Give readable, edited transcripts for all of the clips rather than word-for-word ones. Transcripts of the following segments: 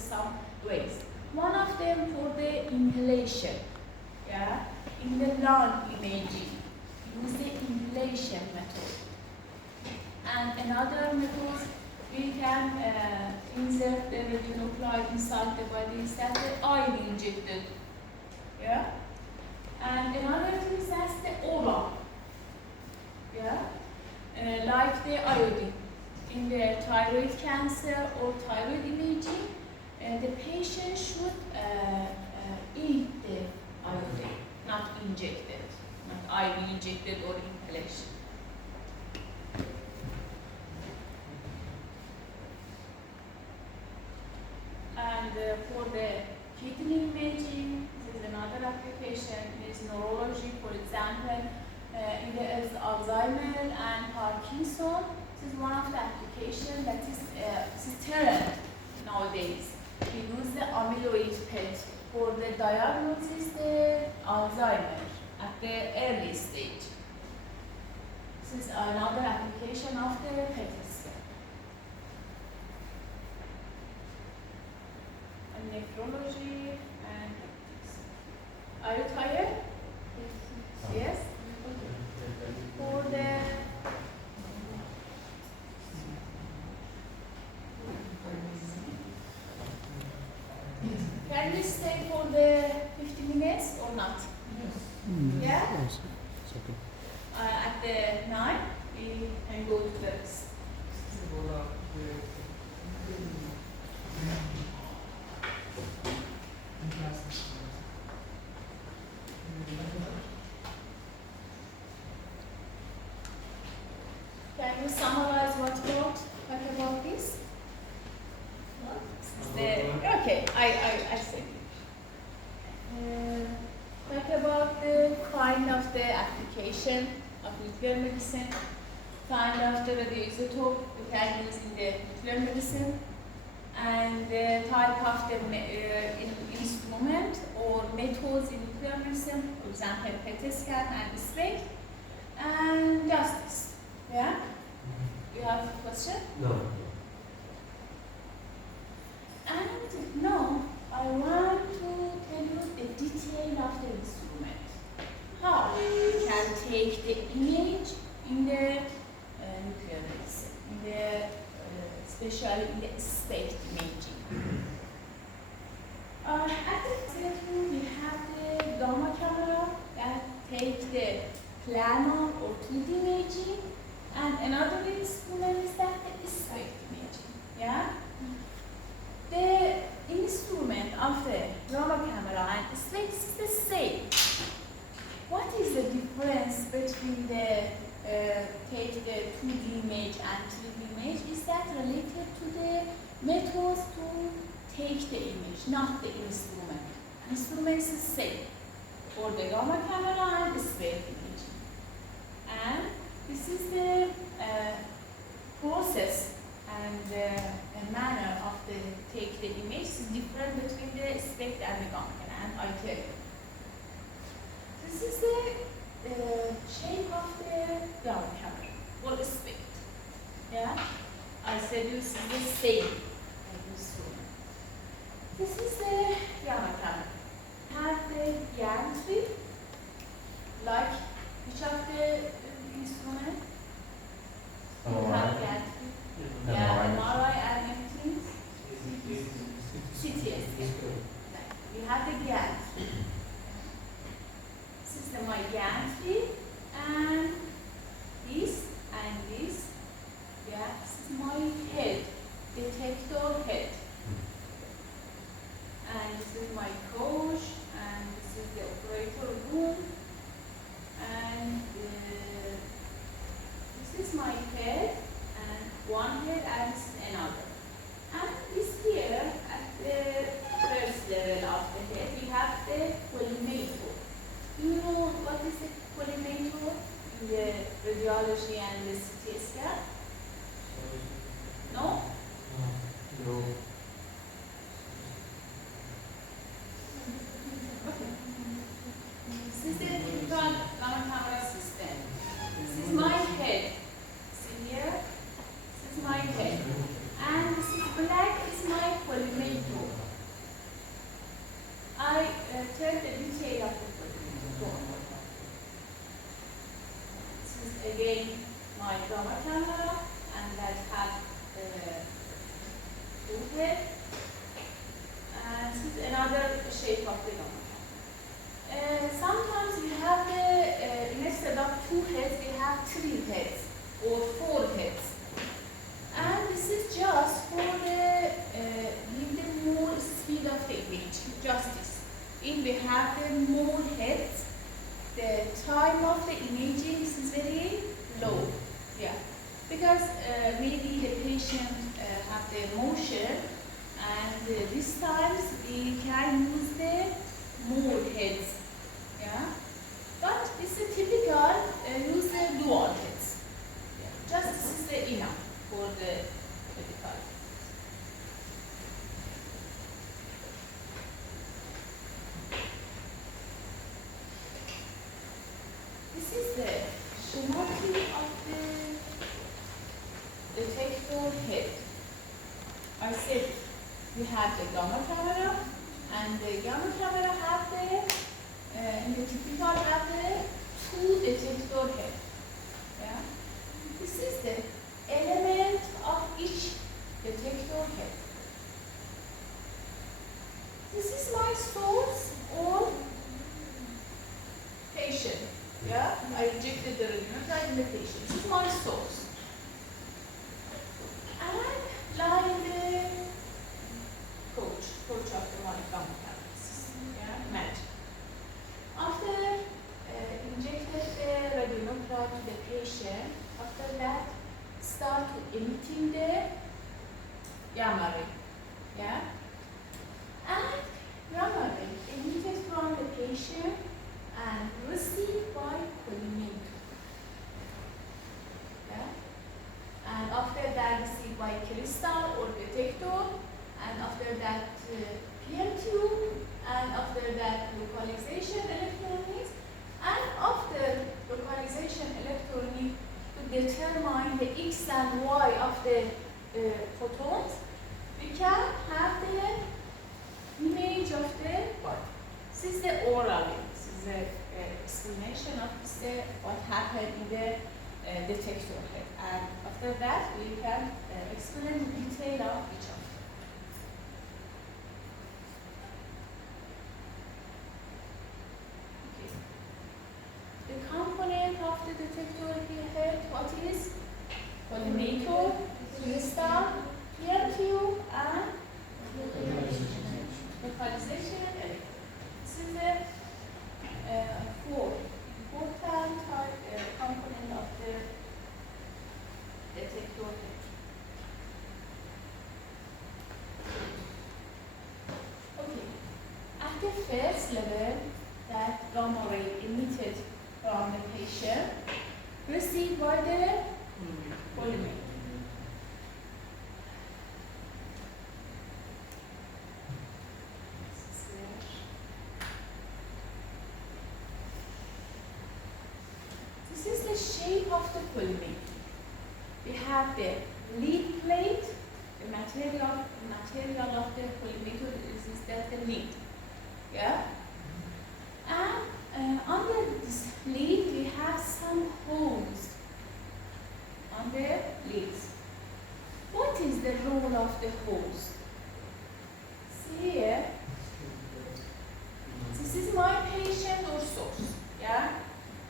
some ways. One of them for the inhalation. Yeah, in the lung imaging, use the inhalation method. And another method, we can insert the radionuclide inside the body, is that the IV injected. Yeah, and another thing is that's the oral. Yeah, like the iodine. In the thyroid cancer or thyroid imaging, the patient should eat the iodine, not injected, not IV injected or inhalation. And for the kidney imaging, this is another application, is neurology, for example, either as Alzheimer and Parkinson. This is one of the applications that is current nowadays. We use the amyloid PET for the diagnosis the Alzheimer at the early stage. This is another application of the PET scan. And nephrology and are you tired? Yes? For the can we stay for the 50 minutes or not? Yes. Yeah? Yes. It's okay. At the 9, we can go to the rest. Can you summarize what about this? Okay, I see. Talk about the kind of the application of nuclear medicine, kind of the radioisotope we can use in the nuclear medicine, and the type of the instrument or methods in nuclear medicine, for example, PET scan and SPECT, and justice. Yeah? You have a question? No. And now I want to tell you the detail of the instrument. How you can take the image in the nuclear medicine, in the especially in the SPECT imaging. At the center we have the gamma camera that takes the planar or 2D imaging, and another instrument is that the SPECT imaging. Yeah. The instrument of the gamma camera and SPECT is the same. What is the difference between the take the 2D image and 3D image? Is that related to the methods to take the image, not the instrument. Instrument is the same for the gamma camera and the SPECT imaging. And this is the process and manner of the take the image is different between the SPECT and the gamma camera, and I tell you. This is the shape of the gamma camera or the SPECT. Yeah, I said this is the same instrument. This is the gamma camera. Have the gantry, like which of the instrument? You have gantry. Yeah, MRI and everything. CT. We have the gantry. This is my gantry, and this and this. Yeah, this is my head, detector head. And this is my coach, and this is the operator room, and this is my head, and one head, and this is another. And this here, at the first level of the head, we have the collimator. Do you know what is the collimator in the radiology and the CT scan? No? No. This is the typical gamma camera system. This is my head. See here? This is my head. And this is black is my collimator. tell the detail of the photon. This is again my gamma camera, and that has two heads. And this is another shape of the gamma camera. Sometimes we have the, instead of two heads, we have three heads or four heads. And this is just for the give the more speed of the image, justice. If we have the more heads, the time of the imaging is very low. Yeah, because maybe the patient have the motion, and this times we can use the more heads. Yeah, but this is typical use the dual heads. Yeah. Just this is the enough for the typical. This is the schematic of the detector head. I said we have the gamma camera, and the gamma camera have the in the typical have the two detector head. Yeah. This is the element of each detector head. This is my source or patient. Yeah, I injected the radionuclide in the patient. This is my source. And lie in the coach of the my gamma camera. Yeah, magic. After injected the radionuclide to the patient, after that start emitting the gamma ray. Yeah, and gamma ray emitted from the patient and received by collimator. Yeah, and after that received by crystal or detector, and after that PM tube, and after that localization electronics, and after localization electronics to determine the X and Y of the photons, we can have the image of the body. This is the oral. This is the explanation of this, what happened in the detector head. And after that, we can explain the detail of each of them. Okay. The component of the detector head, what is? Collimator, crystal, PM tube, and localization electrode. This is the four important component of the detector head. Okay. At the first level, that gamma ray emitted from the patient received by the polymer. This is the shape of the polymer. We have the lead plate. The material of the polymer is that the lead. Yeah. And under this lead, we have some holes on the leads. What is the role of the holes? See here. This is my patient or source. Yeah.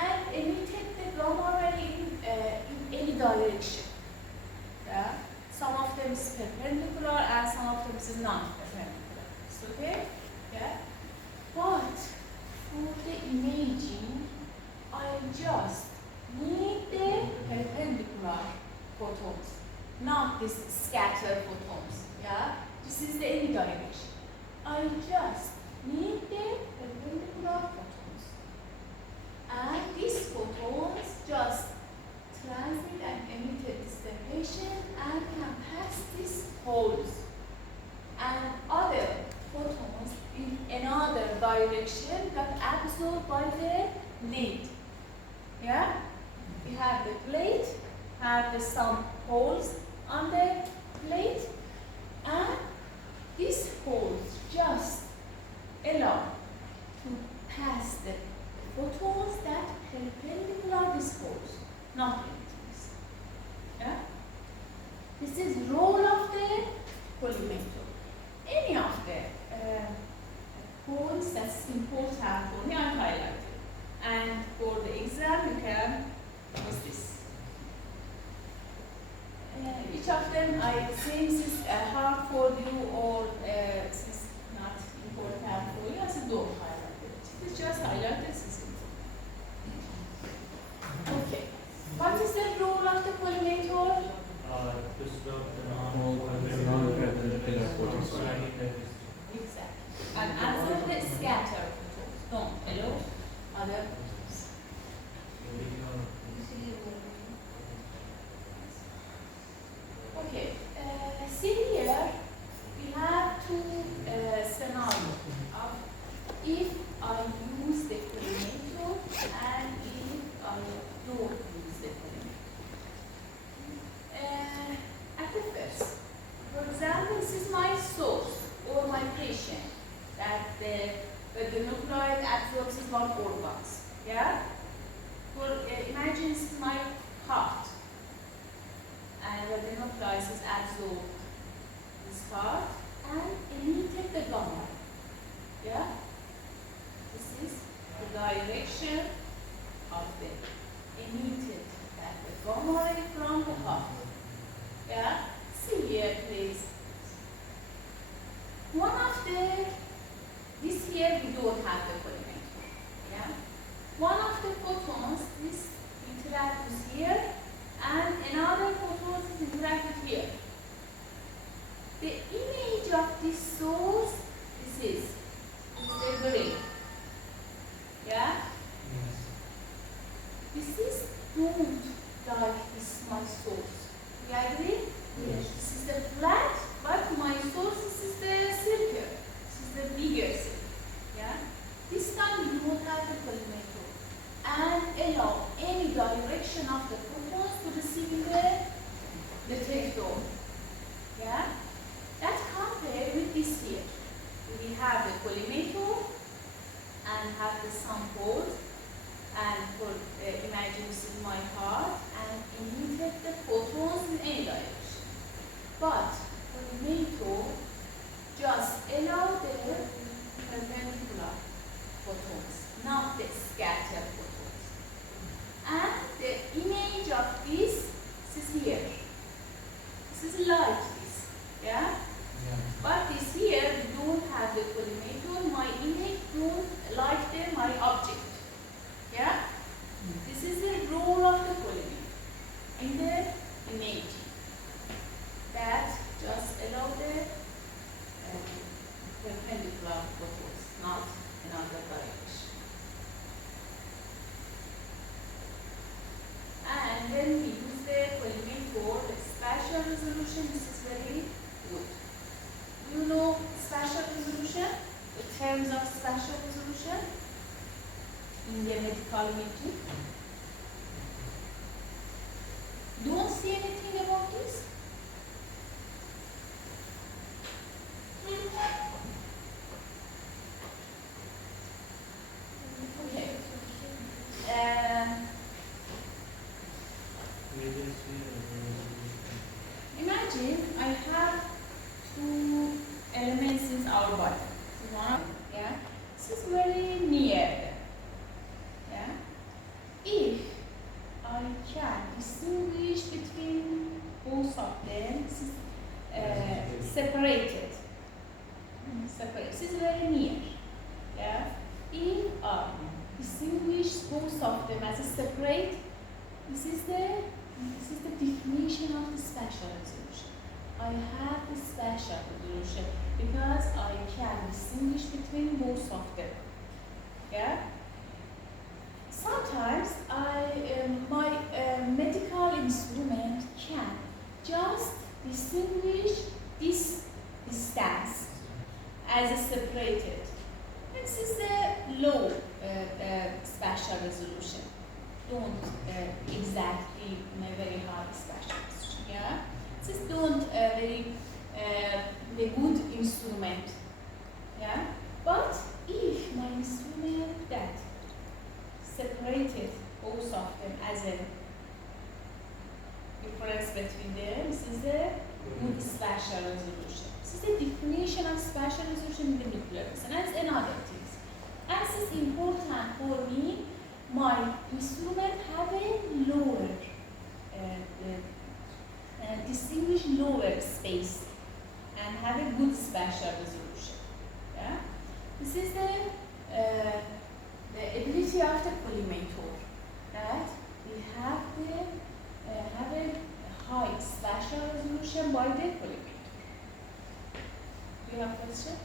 And emitted the gamma ray in any direction. Yeah. Some of them is perpendicular and some of them is non-perpendicular. So okay? Yeah. But for the imaging, I just need the perpendicular photons, not this scattered photons. Yeah. This is the any direction. I just need the perpendicular photons. And these photons just transmit and emit dissipation and can pass these holes. And other photons in another direction got absorbed by the lead. Yeah? We have the plate, have the some holes on the plate, and these holes just allow any of the points that's important for me, I'm highlighting. And for the exam, you can use this. Each of them, I think this is hard for you or this is not important for you, so don't highlight it. If it's just highlighted, this is important. Okay. What is the role of the collimator? Exactly. And answer the scatter photons. Don't allow other photons. Okay. See here, we have two scenarios of if I use the collimator and if I don't use the collimator. At the first, for example, this is my source or my patient that the nucleoid absorbs is one organs. Yeah? For imagine this is my heart, and the nucleus is absorbed this part and emitted the gamma. Yeah? This is the direction of the emitted that the gamma ray from the heart. Yeah? See here, please. One of this here we don't have the collimator. Yeah? One of the photons is interact with here, and another photon is interact with here. The image of this source, this is the brain. Yeah? This is don't like this my source. You agree? Yes. This is the flat, but my source this is the circle. This is the bigger circle. Yeah? This time you won't have the collimator and allow any direction of the photons to receive the detector. Yeah? That compared with this here. We have the collimator and have the samples, and for imagine this is my heart and emitted the photons in any direction. But collimator just allow the perpendicular photons, not the scattered photons. And the image of this is here. This is like this. Yeah? But this here we don't have the collimator. My image don't like my object. Yeah? This is the role of the collimator in the image. That just allow the perpendicular photons, not another direction. And when we use the collimator, the spatial resolution, this is very good. You know spatial resolution, the terms of spatial resolution in the medical imaging. Don't see anything about this? Okay. Imagine I have two elements in our body. So one, yeah, this is very near. Yeah. If I can distinguish between both of them, this is separated. Separate. This is very near. Yeah. If I distinguish both of them as a separate, this is the definition of the spatial resolution. I have the spatial resolution because I can distinguish between both of them. Yeah. Sometimes my medical instrument can just distinguish this distance as a separated. This is the low spatial resolution. Don't exactly very high spatial resolution. Yeah, this don't very the good instrument. Yeah, but if my instrument that separated both of them as a difference between them, this is the good spatial resolution. This is the definition definition of spatial resolution in the nuclear resonance and other things. As is important for me, my instrument have a lower, distinguish lower space and have a good spatial resolution. Yeah? This is the ability of the collimator, that we have a high spatial resolution by the collimator. Do you have a question?